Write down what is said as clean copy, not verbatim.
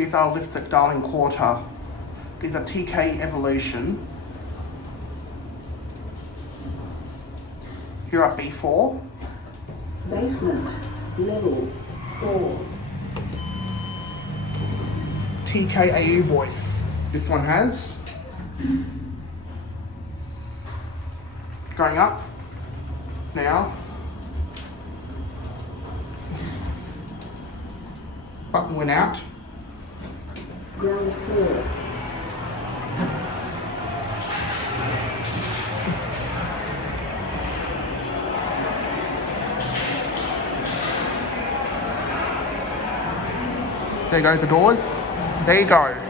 These are lifts at Darling Quarter. These are TKE Evolution. Here at B4. Basement, level 4. TKAU voice. This one has. Going up. Now. Button went out. Ground floor. There goes the doors. There you go.